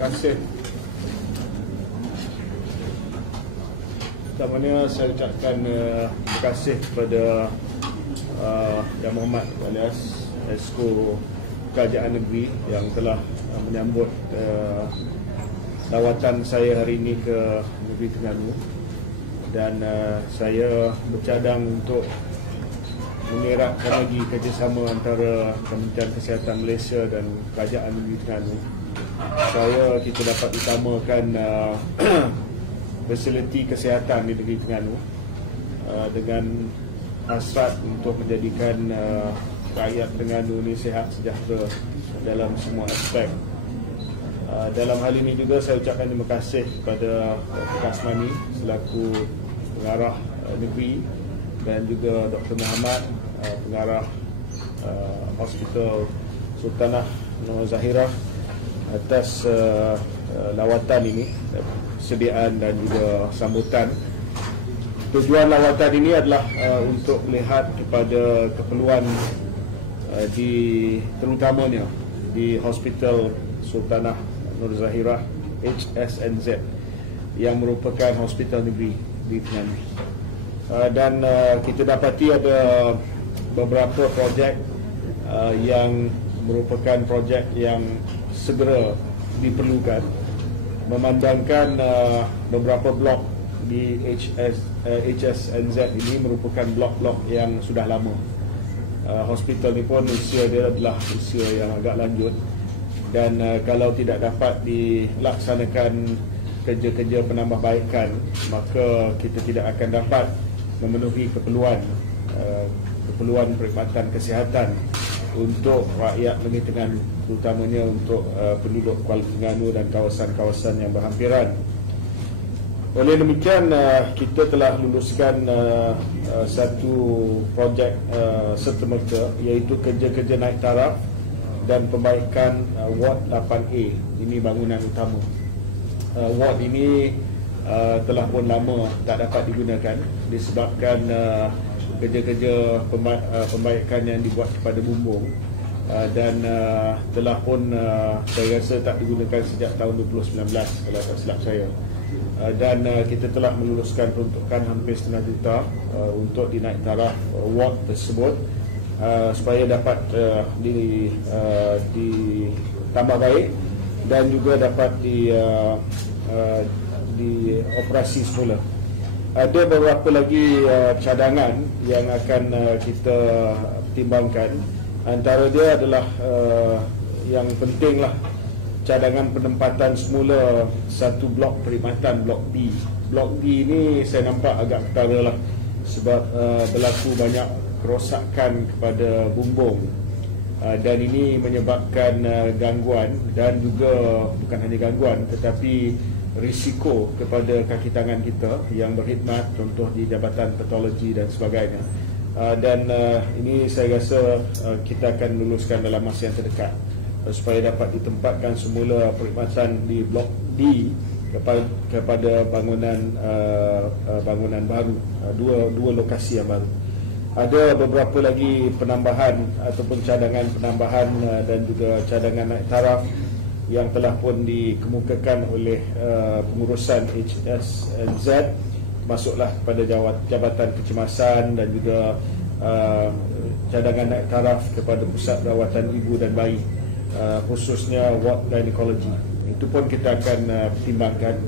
kasih. Pertamanya saya ucapkan terima kasih kepada Yang Berhormat alias Esko Kerajaan Negeri yang telah menyambut lawatan saya hari ini ke Negeri Terengganu, dan saya bercadang untuk mengeratkan lagi kerjasama antara Kementerian Kesihatan Malaysia dan Kerajaan Negeri Terengganu supaya kita dapat utamakan fasiliti kesihatan di Negeri Terengganu dengan hasrat untuk menjadikan rakyat Terengganu ini sihat sejahtera dalam semua aspek. Dalam hal ini juga saya ucapkan terima kasih kepada Kasmani selaku pengarah negeri dan juga Dr. Muhammad, pengarah Hospital Sultanah Nur Zahirah atas lawatan ini, persediaan dan juga sambutan. Tujuan lawatan ini adalah untuk melihat kepada keperluan terutamanya di Hospital Sultanah Nur Zahirah HSNZ yang merupakan hospital negeri di Terengganu. Dan kita dapati ada beberapa projek yang merupakan projek yang segera diperlukan, memandangkan beberapa blok di HSNZ ini merupakan blok-blok yang sudah lama. Hospital ni pun usia dia adalah usia yang agak lanjut, dan kalau tidak dapat dilaksanakan kerja-kerja penambahbaikan, maka kita tidak akan dapat memenuhi keperluan perkhidmatan kesihatan untuk rakyat Negeri Terengganu, terutamanya untuk penduduk Kuala Terengganu dan kawasan-kawasan yang berhampiran. Oleh demikian, kita telah luluskan satu projek serta-merta, iaitu kerja-kerja naik taraf dan perbaikan Ward 8A. Ini bangunan utama. Ward ini telah pun lama tak dapat digunakan disebabkan kerja-kerja pembaikan yang dibuat kepada bumbung, dan telah pun saya rasa tak digunakan sejak tahun 2019 kalau tak silap saya. Dan kita telah meluluskan peruntukan hampir setengah juta untuk dinaik taraf ward tersebut supaya dapat ditambah baik dan juga dapat dioperasi semula. Ada beberapa lagi cadangan yang akan kita pertimbangkan. Antara dia adalah yang pentinglah cadangan penempatan semula satu blok perkhidmatan, blok B. Blok B ini saya nampak agak ketara lah, sebab berlaku banyak kerosakan kepada bumbung, dan ini menyebabkan gangguan, dan juga bukan hanya gangguan tetapi risiko kepada kaki tangan kita yang berkhidmat, contoh di Jabatan Patologi dan sebagainya. Dan ini saya rasa kita akan luluskan dalam masa yang terdekat supaya dapat ditempatkan semula perkhidmatan di blok D kepada bangunan baru, dua lokasi yang baru. Ada beberapa lagi penambahan ataupun cadangan penambahan dan juga cadangan naik taraf yang telah pun dikemukakan oleh pengurusan HSNZ, masuklah kepada Jabatan Kecemasan dan juga cadangan naik taraf kepada Pusat Rawatan Ibu dan Bayi, khususnya Ward Gynecology. Itu pun kita akan pertimbangkan,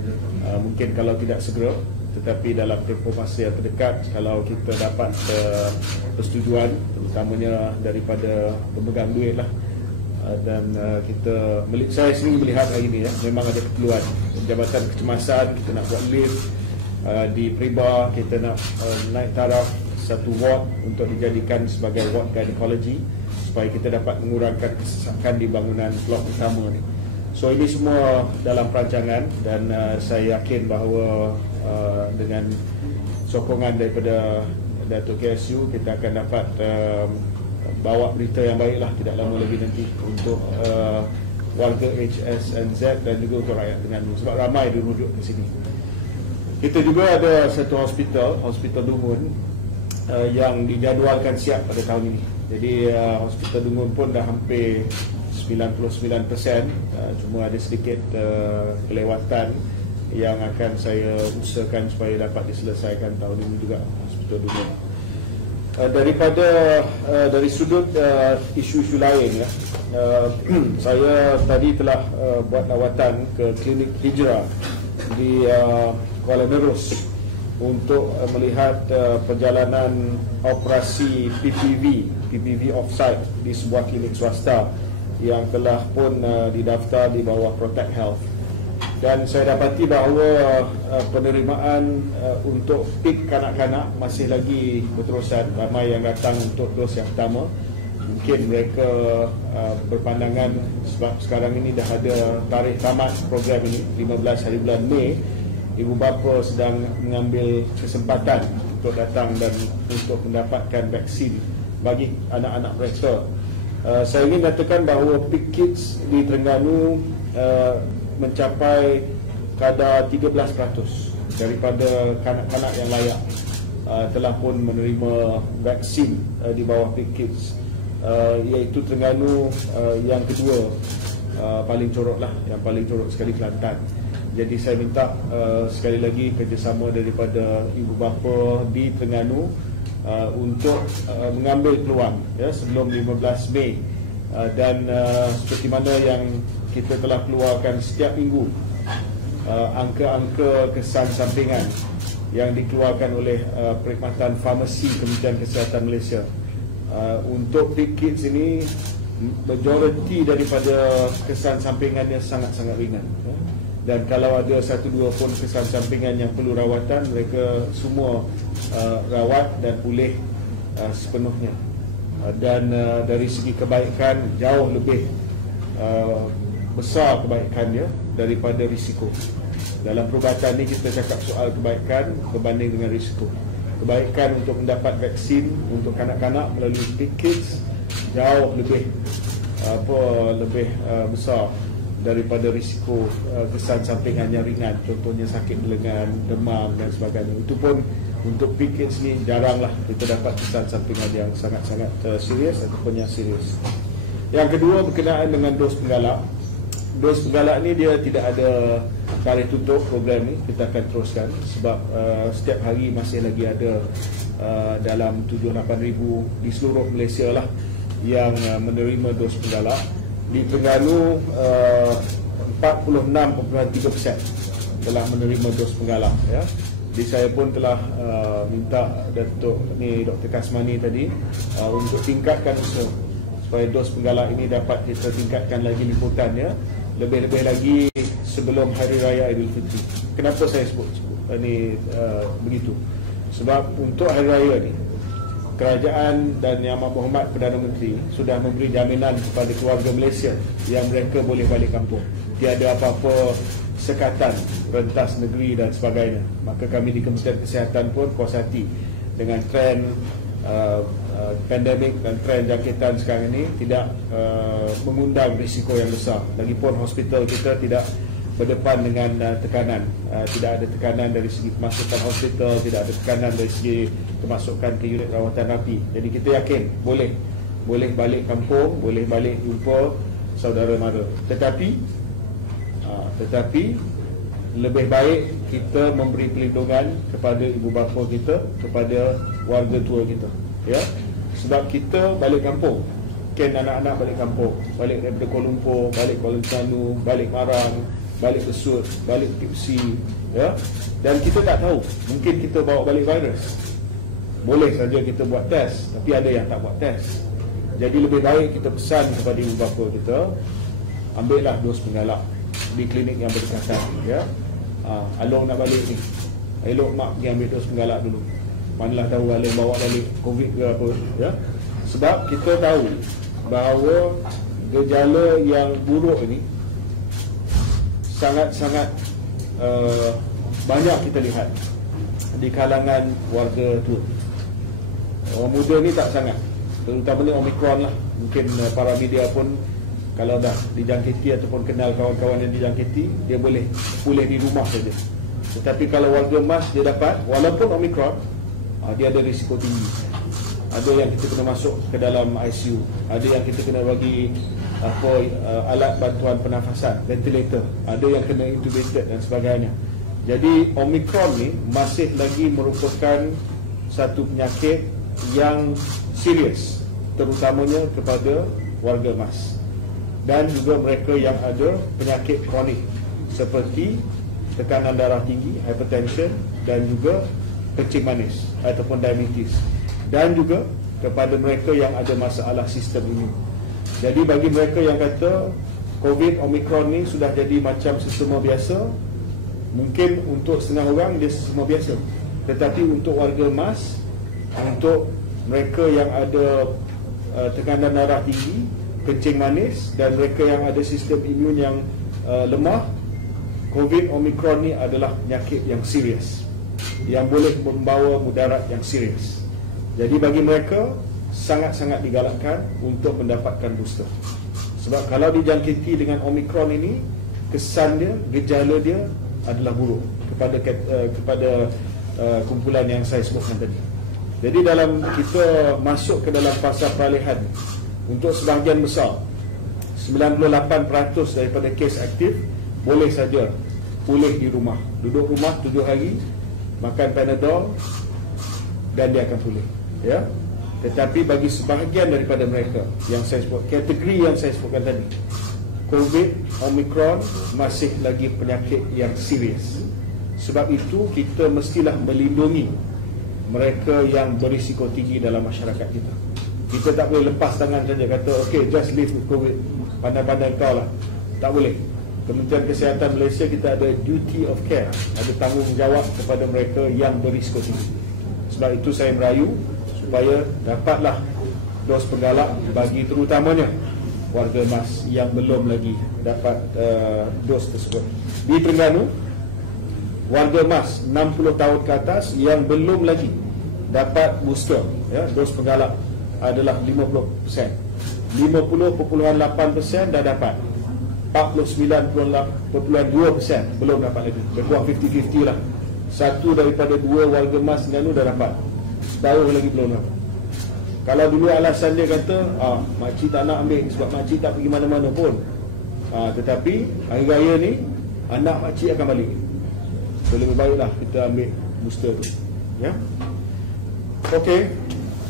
mungkin kalau tidak segera tetapi dalam tempoh masa yang terdekat, kalau kita dapat persetujuan terutamanya daripada pemegang duit lah. Dan saya sendiri melihat hari ini memang ada keperluan Jabatan Kecemasan, kita nak buat lift di Priba, kita nak naik taraf satu ward untuk dijadikan sebagai ward gynecology supaya kita dapat mengurangkan kesesakan di bangunan blok utama ni. So ini semua dalam perancangan, dan saya yakin bahawa dengan sokongan daripada Datuk KSU kita akan dapat bawa berita yang baiklah tidak lama lagi nanti untuk warga HSNZ dan juga untuk rakyat Terengganu, sebab ramai dirujuk ke sini. Kita juga ada satu hospital Dungun yang dijadualkan siap pada tahun ini. Jadi Hospital Dungun pun dah hampir 99%, cuma ada sedikit kelewatan yang akan saya usahakan supaya dapat diselesaikan tahun ini juga Hospital Dunia. Dari sudut isu-isu lain, ya, saya tadi telah buat lawatan ke klinik Hijrah di Kuala Nerus untuk melihat perjalanan operasi PPV offsite di sebuah klinik swasta yang telah pun didaftar di bawah Protect Health. Dan saya dapati bahawa penerimaan untuk PIK kanak-kanak masih lagi berterusan. Ramai yang datang untuk dos yang pertama. Mungkin mereka berpandangan sebab sekarang ini dah ada tarikh tamat program ini, 15 hari bulan Mei. Ibu bapa sedang mengambil kesempatan untuk datang dan untuk mendapatkan vaksin bagi anak-anak mereka. Saya ingin katakan bahawa PIK Kids di Terengganu mencapai kadar 13% daripada kanak-kanak yang layak telah pun menerima vaksin di bawah PIK Kids, iaitu Terengganu yang kedua paling corok lah, yang paling corok sekali Kelantan. Jadi saya minta sekali lagi kerjasama daripada ibu bapa di Terengganu untuk mengambil peluang, ya, sebelum 15 Mei. Dan seperti mana yang kita telah keluarkan setiap minggu angka-angka kesan sampingan yang dikeluarkan oleh Perkhidmatan Farmasi Kementerian Kesihatan Malaysia. Untuk PIK Kids ini, majoriti daripada kesan sampingannya sangat-sangat ringan, ya. Dan kalau ada 1-2 pun kesan sampingan yang perlu rawatan, mereka semua rawat dan pulih sepenuhnya. Dan dari segi kebaikan jauh lebih besar kebaikannya daripada risiko. Dalam perubatan ni kita cakap soal kebaikan berbanding dengan risiko. Kebaikan untuk mendapat vaksin untuk kanak-kanak melalui PIK Kids jauh lebih besar daripada risiko kesan sampingan yang ringan, contohnya sakit lengan, demam dan sebagainya. Itu pun untuk PIK Kids ni jaranglah kita dapat kesan sampingan yang sangat-sangat serius ataupun yang serius. Yang kedua berkenaan dengan dos penggalak. Dos penggalak ni dia tidak ada tarikh tutup program ni, kita akan teruskan sebab setiap hari masih lagi ada dalam 7-8 ribu di seluruh Malaysia lah yang menerima dos penggalak. Di Terengganu 46.3% telah menerima dos penggalak, ya. Jadi saya pun telah minta Datuk Dr. Kasmani tadi untuk tingkatkan usaha supaya dos penggalak ini dapat kita tingkatkan lagi liputannya, lebih-lebih lagi sebelum Hari Raya Aidilfitri. Kenapa saya sebut begitu? Sebab untuk Hari Raya ni, kerajaan dan Yang Amat Berhormat Perdana Menteri sudah memberi jaminan kepada keluarga Malaysia yang mereka boleh balik kampung. Tiada apa-apa sekatan, rentas negeri dan sebagainya. Maka kami di Kementerian Kesihatan pun puas hati dengan trend pandemik dan trend jangkitan sekarang ini tidak mengundang risiko yang besar. Lagipun hospital kita tidak berdepan dengan tekanan, tidak ada tekanan dari segi pemasukan hospital, tidak ada tekanan dari segi kemasukan ke unit rawatan rapi. Jadi kita yakin boleh balik kampung, boleh balik jumpa saudara mara. Tetapi lebih baik kita memberi perlindungan kepada ibu bapa kita, kepada warga tua kita, ya. Sebab kita balik kampung, kan anak-anak balik kampung, balik daripada Kuala Lumpur, balik Kuala Terengganu, balik Marang, balik Besut, balik Tipsi, ya. Dan kita tak tahu, mungkin kita bawa balik virus. Boleh saja kita buat test, tapi ada yang tak buat test. Jadi lebih baik kita pesan kepada ibu bapa kita, ambillah dos penggalak di klinik yang berdekatan, ya. Along nak balik ni, elok mak pergi ambil dos penggalak dulu. Manalah tahu Along bawa balik COVID ke apa, ya. Sebab kita tahu bahawa gejala yang buruk ini sangat-sangat banyak kita lihat di kalangan warga tua. Orang muda ni tak sangat, terutamanya Omicron lah. Mungkin para media pun kalau dah dijangkiti ataupun kenal kawan-kawan yang dijangkiti, dia boleh pulih di rumah saja. Tetapi kalau warga emas dia dapat, walaupun Omicron, dia ada risiko tinggi. Ada yang kita kena masuk ke dalam ICU, ada yang kita kena bagi alat bantuan pernafasan, ventilator, ada yang kena intubated dan sebagainya. Jadi Omicron ni masih lagi merupakan satu penyakit yang serius, terutamanya kepada warga emas dan juga mereka yang ada penyakit kronik seperti tekanan darah tinggi, hypertension, dan juga kencing manis ataupun diabetes, dan juga kepada mereka yang ada masalah sistem imun. Jadi bagi mereka yang kata COVID Omicron ni sudah jadi macam sesama biasa, mungkin untuk setengah orang dia sesama biasa, tetapi untuk warga emas, untuk mereka yang ada tekanan darah tinggi, kencing manis, dan mereka yang ada sistem imun yang lemah, COVID Omicron ni adalah penyakit yang serius, yang boleh membawa mudarat yang serius. Jadi bagi mereka sangat-sangat digalakkan untuk mendapatkan booster. Sebab kalau dijangkiti dengan Omicron ini, kesan dia, gejala dia adalah buruk kepada kumpulan yang saya sebutkan tadi. Jadi dalam kita masuk ke dalam fasa peralihan, untuk sebahagian besar 98% daripada kes aktif boleh saja pulih di rumah, duduk rumah 7 hari, makan Panadol, dan dia akan pulih, ya. Tetapi bagi sebahagian daripada mereka yang saya sebut, kategori yang saya sebutkan tadi, COVID Omicron masih lagi penyakit yang serius. Sebab itu kita mestilah melindungi mereka yang berisiko tinggi dalam masyarakat kita. Kita tak boleh lepas tangan saja kata okay, just live with COVID, pandai-pandai kau lah. Tak boleh. Kementerian Kesihatan Malaysia kita ada duty of care, ada tanggungjawab kepada mereka yang berisiko tinggi. Sebab itu saya merayu supaya dapatlah dos penggalak bagi terutamanya warga emas yang belum lagi dapat dos tersebut. Di Terengganu, warga emas 60 tahun ke atas yang belum lagi dapat booster, ya, dos penggalak adalah 50%. 50.8% dah dapat. 49.2% belum dapat lagi. Berkurang 50-50 lah. Satu daripada 2 warga emas Terengganu dah dapat, setahun lagi belum dapat. Kalau dulu alasan dia kata makcik tak nak ambil sebab makcik tak pergi mana-mana pun, tetapi hari raya ni anak makcik akan balik, so lebih baiklah kita ambil booster tu, ya. Okey,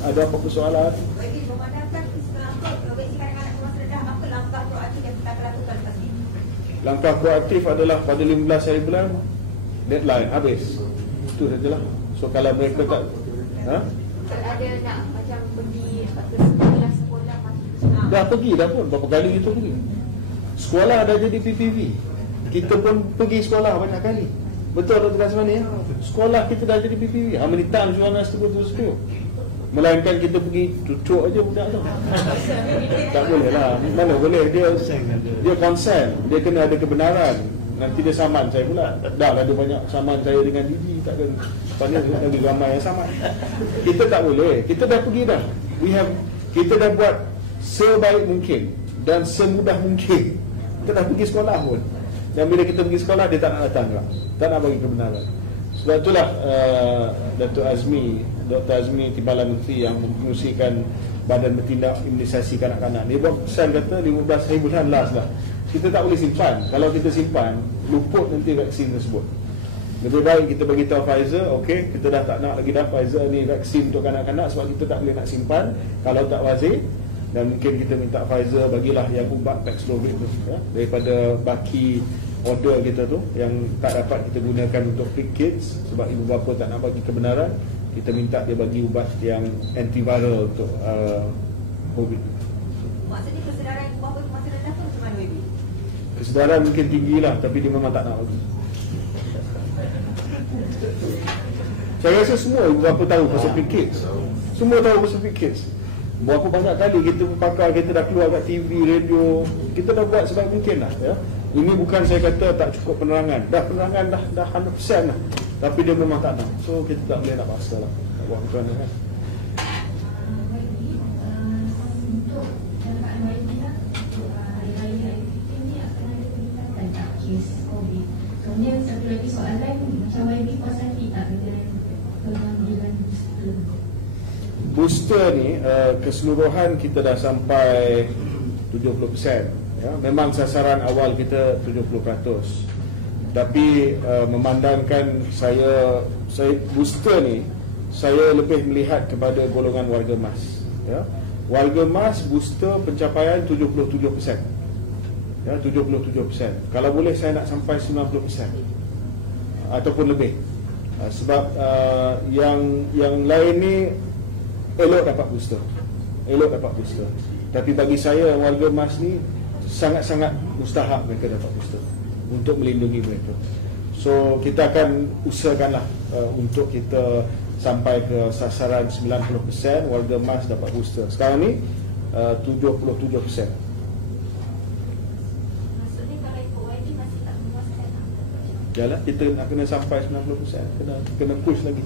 ada apa persoalan? Bagi memandangkan vaksin kanak-kanak kemas rendah, apa langkah proaktif yang kita akan lakukan lepas ini? Langkah proaktif adalah pada 15 hari bulan deadline habis, itu sajalah. So kalau mereka tak ada nak macam pergi ke sekolah masuk sekolah. Dah pergi dah pun, berapa kali kita pergi. Sekolah dah jadi PPV. Kita pun pergi sekolah banyak kali. Betul Dr. Kasmani, ya? Sekolah kita dah jadi PPV. How many times you want us to go to school? Melainkan kita pergi cucuk aja budak tu. Tak boleh lah. Mana boleh, dia konsen, dia kena ada kebenaran. Nanti dia saman saya pula. Dah lah dia banyak saman saya dengan Didi, tak ada. Sebenarnya lagi ramai yang saman. Kita tak boleh. Kita dah pergi dah. Kita dah buat sebaik mungkin dan semudah mungkin. Kita dah pergi sekolah pun. Dan bila kita pergi sekolah, dia tak nak datang lah. Tak nak bagi kebenaran. Sebab itulah Dr. Azmi Timbalan Menteri yang mengusikan Badan Bertindak Imunisasi Kanak-kanak. Dia buat pesan kata 15 hari bulan last lah. Kita tak boleh simpan. Kalau kita simpan, luput nanti vaksin tersebut. Lebih baik kita bagi tahu Pfizer, okey, kita dah tak nak lagi dah Pfizer ni vaksin untuk kanak-kanak sebab kita tak boleh nak simpan kalau tak wazir. Dan mungkin kita minta Pfizer bagilah yang ubat Paxlovid tu, ya, daripada baki order kita tu yang tak dapat kita gunakan untuk big kids sebab ibu bapa tak nak bagi kebenaran. Kita minta dia bagi ubat yang antiviral untuk COVID. Maksudnya kesedaran ibu bapa masa rendah tu macam mana, baby? Kesedaran mungkin tinggi lah, tapi dia memang tak nak bagi. Saya rasa semua ibu bapa tahu pasal big kids. Semua tahu pasal big kids. Berapa banyak kali kita pakar, kita dah keluar kat TV, radio, kita dah buat sebaik mungkin lah, ya. Ini bukan saya kata tak cukup penerangan. Dah penerangan dah 100% lah. Tapi dia memang tak nak. So kita tak boleh nak paksa lah. Tak buat macam mana kan. Kemudian satu lagi soalan, macam YB puas hati tak dengan pengambilan booster? Booster ni keseluruhan kita dah sampai 70%. Ya, memang sasaran awal kita 70%. Tapi memandangkan saya booster ni, saya lebih melihat kepada golongan warga emas. Ya. Warga emas booster pencapaian 77%. Ya, 77%. Kalau boleh saya nak sampai 90% ataupun lebih. Sebab yang lain ni elok dapat booster. Tapi bagi saya warga emas ni sangat-sangat mustahak mereka dapat booster untuk melindungi mereka. So kita akan usahakanlah untuk kita sampai ke sasaran 90% warga emas dapat booster. Sekarang ni 77%. Yalah, kita nak kena sampai 90%, kena push lagi.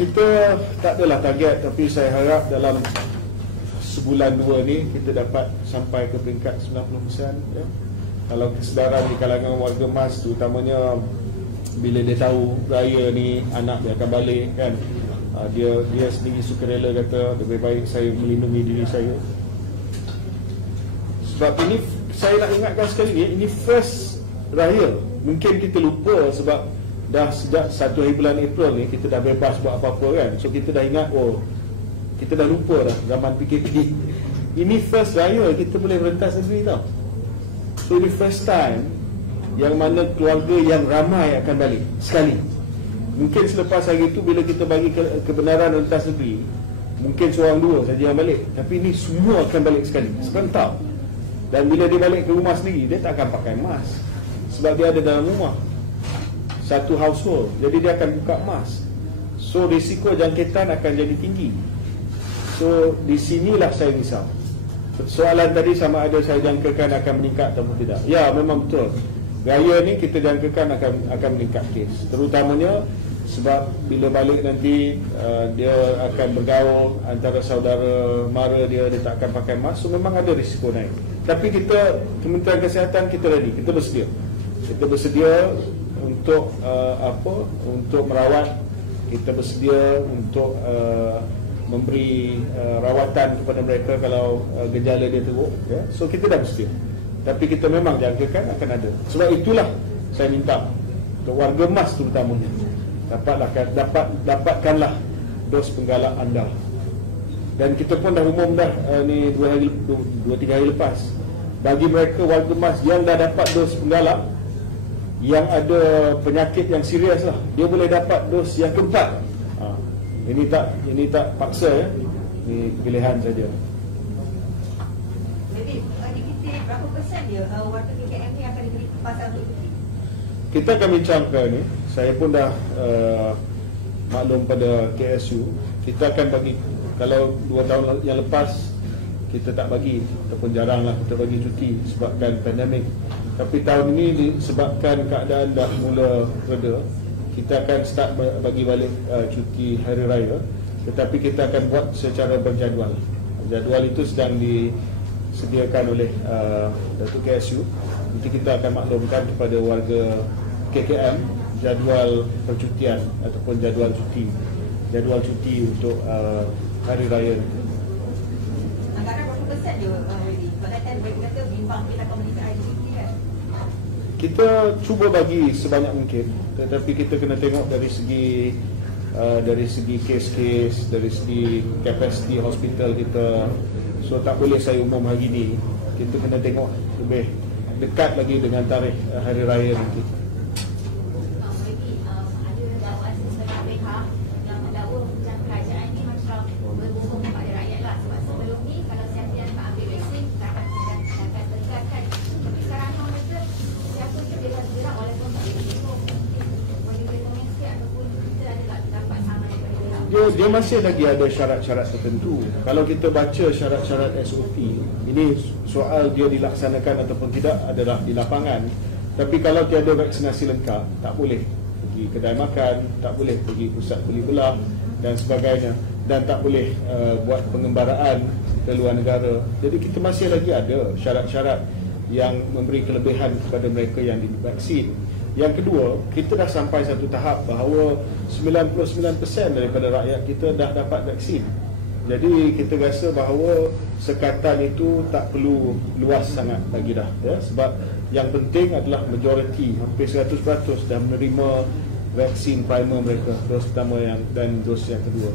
Kita tak adalah target, tapi saya harap dalam sebulan dua ni kita dapat sampai ke peringkat 90%. Ya. Kalau kesedaran di kalangan warga emas, terutamanya bila dia tahu raya ni anak dia akan balik kan, dia sendiri sukarela kata lebih baik saya melindungi diri saya. Sebab ini saya nak ingatkan sekali ni, ini first raya. Mungkin kita lupa sebab dah sejak 1 hari bulan April ni kita dah bebas buat apa-apa kan. So kita dah ingat, kita dah lupa dah zaman PKP. Ini first raya kita boleh rentas negeri tau. So ini first time yang mana keluarga yang ramai akan balik sekali. Mungkin selepas hari itu bila kita bagi kebenaran rentas negeri, mungkin seorang dua saja yang balik. Tapi ini semua akan balik sekali, serentak. Dan bila dia balik ke rumah sendiri, dia tak akan pakai mask sebab dia ada dalam rumah, satu household. Jadi dia akan buka mask. So risiko jangkitan akan jadi tinggi. So di sinilah saya risau. Soalan tadi sama ada saya jangkakan akan meningkat atau tidak. Ya, memang betul. Raya ni kita jangkakan akan meningkat kes. Terutamanya sebab bila balik nanti dia akan bergaul antara saudara mara dia tak akan pakai mask. So memang ada risiko naik. Tapi kita, Kementerian Kesihatan kita ready, kita bersedia. Kita bersedia untuk untuk merawat, kita bersedia untuk memberi rawatan kepada mereka kalau gejala dia teruk, ya. So kita dah bersedia. Tapi kita memang jangkakan akan ada. Sebab itulah saya minta untuk warga emas terutamanya, dapatkanlah dos penggalak anda. Dan kita pun dah umum dah ni 2-3 hari lepas, bagi mereka warga emas yang dah dapat dos penggalak, yang ada penyakit yang serius lah, dia boleh dapat dos yang keempat. Ini tak paksa ya. Ini pilihan saja. Jadi berapa persen dia warga KKM ni akan diberi pasal untuk cuti? Kita akan bincangkan ni. Saya pun dah maklum pada KSU. Kita akan bagi, kalau 2 tahun yang lepas kita tak bagi ataupun jaranglah kita bagi cuti sebabkan pandemik. Tapi tahun ini disebabkan keadaan dah mula reda, kita akan start bagi balik cuti hari raya. Tetapi kita akan buat secara berjadual. Jadual itu sedang disediakan oleh Datuk KSU. Nanti kita akan maklumkan kepada warga KKM jadual percutian ataupun jadual cuti untuk hari raya. Anggaran berapa persen dia ready? Kalau kan mereka kata bimbang kita akan beri cuti kan? Kita cuba bagi sebanyak mungkin, tetapi kita kena tengok dari segi kes-kes, dari segi kapasiti hospital kita. So tak boleh saya umum hari ini. Kita kena tengok lebih dekat lagi dengan tarikh hari raya nanti. Dia masih lagi ada syarat-syarat tertentu. Kalau kita baca syarat-syarat SOP, ini soal dia dilaksanakan ataupun tidak adalah di lapangan. Tapi kalau tiada vaksinasi lengkap, tak boleh pergi kedai makan, tak boleh pergi pusat beli belah dan sebagainya, dan tak boleh buat pengembaraan ke luar negara. Jadi kita masih lagi ada syarat-syarat yang memberi kelebihan kepada mereka yang divaksin. Yang kedua, kita dah sampai satu tahap bahawa 99% daripada rakyat kita dah dapat vaksin. Jadi kita rasa bahawa sekatan itu tak perlu luas sangat lagi dah, ya? Sebab yang penting adalah majoriti, hampir 100% dah menerima vaksin primer mereka, dos pertama dan dos yang kedua.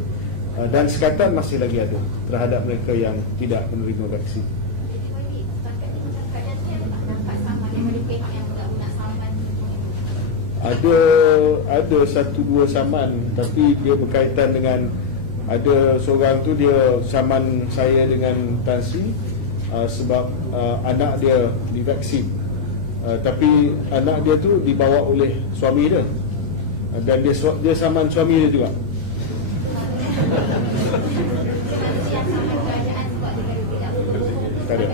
Dan sekatan masih lagi ada terhadap mereka yang tidak menerima vaksin. Ada satu dua saman, tapi dia berkaitan dengan, ada seorang tu dia saman saya dengan Tan Sri sebab anak dia divaksin, tapi anak dia tu dibawa oleh suami dia, dan dia saman suami dia juga. Tak ada.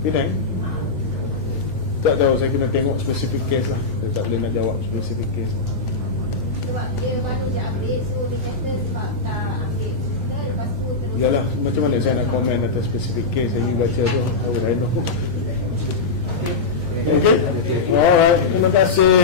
Penang? Tak tahu, saya kena tengok spesifik kes lah. Saya tak boleh nak jawab spesifik kes. Sebab dia baru je update, so dia kata sebab tak update kita, lepas tu terus. Yalah, macam mana saya nak komen atas spesifik kes? Saya ni baca tu, how would I know? Okay? Alright, terima kasih.